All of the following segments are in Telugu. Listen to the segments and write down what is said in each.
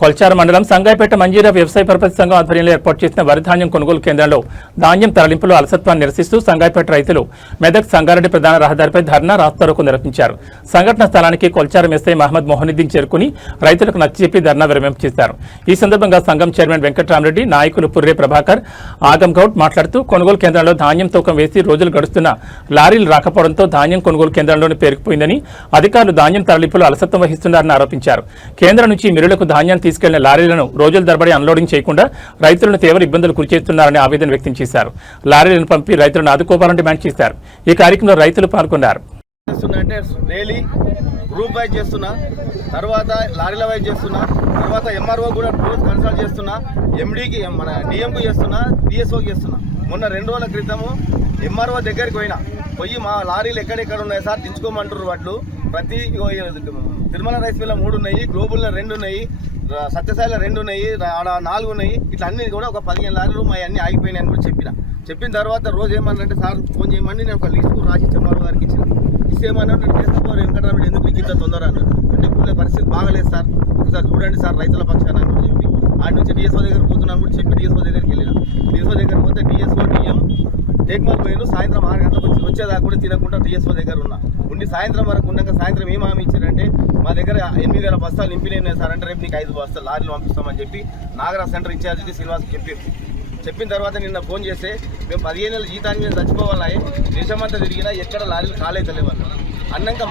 కొల్చార మండలం సంగాయిపేట మంజీరా వ్యవసాయ పరపతి సంఘం ఆధ్వర్యంలో ఏర్పాటు చేసిన వరి ధాన్యం కొనుగోలు కేంద్రంలో ధాన్యం తరలింపులో అలసత్వాన్ని నిరసిస్తూ సంగాయిపేట రైతులు మెదక్ సంగారెడ్డి ప్రధాన రహదారిపై ధర్నా రాస్తారోకో నిర్వహించారు. సంఘటన స్థలానికి కొల్చారం ఎస్ఐ మహమ్మద్ మొహనుద్దీన్ చేరుకుని రైతులకు నచ్చజెప్పి ధర్నా విరమణ చేశారు. ఈ సందర్భంగా సంఘం చైర్మన్ వెంకట్రామరెడ్డి, నాయకులు పుర్రే ప్రభాకర్, ఆగం గౌడ్ మాట్లాడుతూ కొనుగోలు కేంద్రంలో ధాన్యం తూకం వేసి రోజులు గడుస్తున్న లారీలు రాకపోవడంతో ధాన్యం కొనుగోలు కేంద్రంలోనే పేరుకుపోయిందని, అధికారులు ధాన్యం తరలింపులో అలసత్వం వహిస్తున్నారని ఆరోపించారు. కేంద్రం నుంచి మిల్లులకు ధాన్యం తీసుకెళ్లిన లారీలను రోజుల తరబడి అన్లోడింగ్ చేయకుండా రైతులను తీవ్ర ఇబ్బందులు గురిచేస్తున్నారని ఆవేదన వ్యక్తం చేశారు. లారీలను పంపి రైతులను ఆదుకోవాలని డిమాండ్ చేశారు. ఈ కార్యక్రమంలో రైతులు పాల్గొన్నారు. గ్రూప్ వైజ్ చేస్తున్నా, తర్వాత లారీల వైజ్ చేస్తున్నా, తర్వాత ఎంఆర్ఓ కూడా రోజు కన్సల్ట్ చేస్తున్నా, ఎండీకి మన డిఎంకు చేస్తున్నా, డిఎస్ఓకి చేస్తున్నా. మొన్న 2 రోజుల క్రితము ఎంఆర్ఓ దగ్గరికి పోయి మా లారీలు ఎక్కడెక్కడ ఉన్నాయి సార్ దించుకోమంటారు. వాటిలు ప్రతి తిరుమల రైస్ మిల్ల 3 ఉన్నాయి, గ్లోబుల్లో 2 ఉన్నాయి, సత్యసాయిలో 2 ఉన్నాయి, ఆడ 4 ఉన్నాయి. ఇట్లా అన్ని కూడా ఒక 15 లారీలు మా అన్నీ ఆగిపోయినాయి అని కూడా చెప్పిన తర్వాత రోజు ఏమన్నారంటే సార్ ఫోన్ చేయమని నేను ఒక లిస్ట్ రాసి ఎంఆర్ఓ గారికి ఇచ్చిన. ఇచ్చేమన్నట్టు చేస్తారు వెంకటరామరెడ్డి ఎందుకు నీకు ఇంత తొందర అన్నారు. అంటే కూలే పరిస్థితి బాగలేదు సార్, ఒకసారి చూడండి సార్ రైతుల పక్షాన అని చెప్పి ఆడ నుంచి డిఎస్ఓ దగ్గర పోతున్నాను కూడా చెప్పి డిఎస్ఓ దగ్గరికి వెళ్ళిన. డిఎస్ఓ దగ్గర పోతే డిఎస్ఓ డిఎం టేక్మాల్ పోయిన సాయంత్రం 6 గంటలకు వచ్చేదాకా కూడా తినకుండా డిఎస్ఓ దగ్గర ఉండి సాయంత్రం వరకు ఉన్నాక సాయంత్రం ఏం హామీ ఇచ్చారంటే మా దగ్గర 8,000 బస్తాలు నింపినాయి సార్. అంటే రేపు నీకు 5 బస్తాలు లారీలు పంపిస్తామని చెప్పి నాగరాజ్ సెంటర్ ఇన్ఛార్జికి శ్రీనివాస్ చెప్పిన తర్వాత నిన్న ఫోన్ చేస్తే మేము 15 నెలల జీతాన్ని మేము చచ్చిపోవాలి, దేశమంతా తిరిగినా ఎక్కడ లారీలు కాలేతలేవు అన్నాక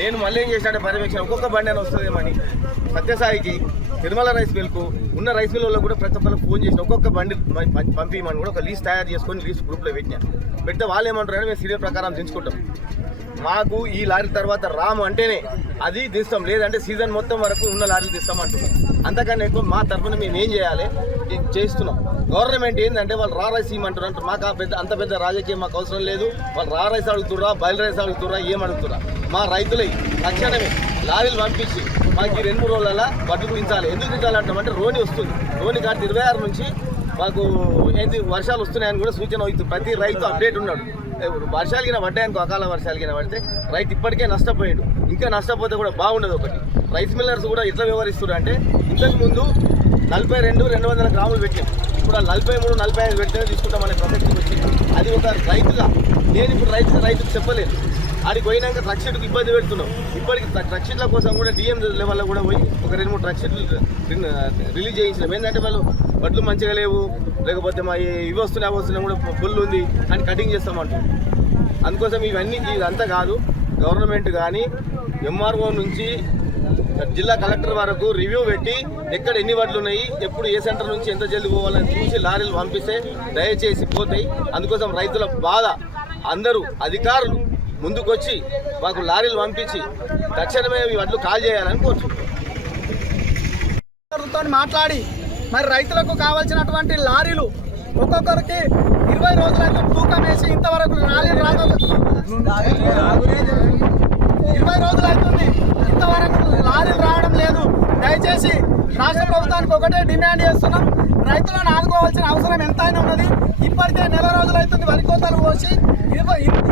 నేను మళ్ళీ ఏం చేసినట్టే పర్యవేక్షణ ఒక్కొక్క బండి అని వస్తుందేమని సత్యసాయికి, తిరుమల రైస్ మిల్కు ఉన్న రైస్ మిల్లలో కూడా ప్రతి ఒక్కరికి ఫోన్ చేసిన ఒక్కొక్క బండి పంపించమని కూడా ఒక లీస్ట్ తయారు చేసుకొని లీస్ట్ గ్రూప్లో పెడితే వాళ్ళు ఏమంటారు మేము సీరియల్ ప్రకారం దించుకుంటాం. మాకు ఈ లారీ తర్వాత రాము అంటేనే అది తీస్తాం, లేదంటే సీజన్ మొత్తం వరకు ఉన్న లారీలు తీస్తామంటున్నాం. అంతకన్నా ఎక్కువ మా తరఫున మేము ఏం చేయాలి చేస్తున్నాం. గవర్నమెంట్ ఏంటంటే వాళ్ళు రా రైస్ ఇవ్వమంటారు. మాకు అంత పెద్ద రాజకీయం మాకు అవసరం లేదు. వాళ్ళు రా రైస్ అడుగుతురా, బయలు రైస్ అడుగుతురా, ఏం అడుగుతురా. మా రైతులై తక్షణమే లారీలు పంపించి మాకు ఈ 2-3 రోజుల వడ్లు దించాలి. ఎందుకు దించాలంటామంటే రోని వస్తుంది. రోని కాటి 26 నుంచి మాకు ఏంటి వర్షాలు వస్తున్నాయని కూడా సూచన అవుతుంది. ప్రతి రైతు అప్డేట్ ఉన్నాడు. వర్షాలు కింద పడ్డాయనుకో, అకాల వర్షాలు కింద పడితే రైతు ఇప్పటికే నష్టపోయాడు. ఇంకా నష్టపోతే కూడా బాగుండదు. ఒకటి రైస్ మిల్లర్స్ కూడా ఎట్లా వ్యవహరిస్తున్నారు అంటే ఇంతకు ముందు 42-200 గ్రాములు పెట్టాం, ఇప్పుడు 43-45 పెడితేనే తీసుకుంటామనే ప్రసక్తి వచ్చింది. అది ఒక రైతుగా నేను ఇప్పుడు రైతుకు చెప్పలేను. ఆడికి పోయినాక ట్రక్ షీట్కి ఇబ్బంది పెడుతున్నాం. ఇప్పటికి ట్రక్ షీట్ల కోసం కూడా డిఎం లెవెల్లో కూడా పోయి ఒక 2-3 ట్రక్ షీట్లు రిలీజ్ చేయించినాం. ఏంటంటే వాళ్ళు వడ్లు మంచిగా లేవు, లేకపోతే మా ఇవి వస్తున్నాయి అవి వస్తున్నాయి కూడా ఫుల్ ఉంది అని కటింగ్ చేస్తామంటారు. అందుకోసం ఇదంతా కాదు, గవర్నమెంట్ కానీ ఎంఆర్ఓ నుంచి జిల్లా కలెక్టర్ వరకు రివ్యూ పెట్టి ఎక్కడ ఎన్ని వడ్లు ఉన్నాయి, ఎప్పుడు ఏ సెంటర్ నుంచి ఎంత జల్ది పోవాలని చూసి లారీలు పంపిస్తే దయచేసి పోతాయి. అందుకోసం రైతుల బాధ అందరూ అధికారులు ముందుకొచ్చి మాకు లారీలు పంపించి తక్షణమే ఈ వడ్లు కాల్ చేయాలని కోరుతున్నాం. మాట్లాడి మరి రైతులకు కావాల్సినటువంటి లారీలు ఒక్కొక్కరికి 20 రోజులైతే తూకం వేసి ఇంతవరకు లారీలు 20 రోజులు అవుతుంది, ఇంతవరకు లారీలు రావడం లేదు. దయచేసి రాష్ట్ర ప్రభుత్వానికి ఒకటే డిమాండ్ చేస్తున్నాం, రైతులను ఆదుకోవాల్సిన అవసరం ఎంతైనా ఉన్నది. ఇప్పటికే 4 రోజులు అవుతుంది వరి కోతలు పోసి,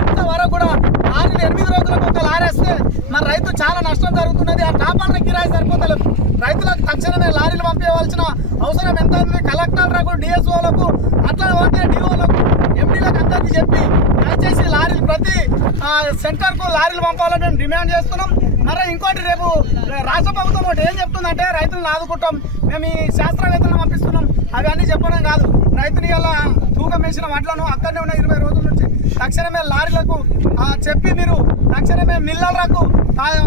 ఇంతవరకు కూడా 8 రోజులకు ఒక లారేస్తే మరి రైతు చాలా నష్టం జరుగుతున్నది. ఆ టాపర్ల కిరాయి సరిపోతలేదు. రైతులకు తక్షణమే లారీలు పంపించవలసిన అవసరం ఎంత ఉంది. కలెక్టర్లకు, డిఎస్ఓలకు, అట్లా పోతే డిఓలకు, ఎండీలకు అందరికీ చెప్పి దయచేసి లారీలు ప్రతి సెంటర్కు లారీలు పంపాలని మేము డిమాండ్ చేస్తున్నాం. మరి ఇంకోటి రేపు రాష్ట్ర ప్రభుత్వం ఒకటి ఏం చెప్తుందంటే రైతులను ఆదుకుంటాం, మేము ఈ శాస్త్రవేత్తలను పంపిస్తున్నాం. అవన్నీ చెప్పడం కాదు, రైతుని అలా తూకం వేసిన వడ్లను అక్కడనే ఉన్న 20 రోజుల నుంచి తక్షణమే లారీలకు చెప్పి మీరు తక్షణమే మిల్లర్లకు,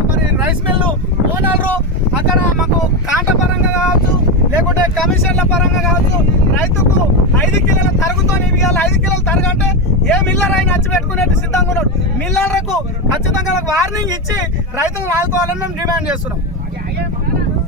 మరి రైస్ మిల్లు ఓనర్లు అక్కడ మాకు కాంట పరంగా కావచ్చు, లేకుంటే కమిషన్ల పరంగా కావచ్చు, రైతుకు 5 కిలోల తరుగుతో ఇవ్వాలి. 5 కిలోలు తరగంటే ఏ మిల్లర్ అయినా వచ్చి పెట్టుకునేట్టు సిద్ధంగా ఉన్నాడు. మిల్లర్లకు ఖచ్చితంగా వార్నింగ్ ఇచ్చి రైతులను ఆదుకోవాలని మేము డిమాండ్ చేస్తున్నాం.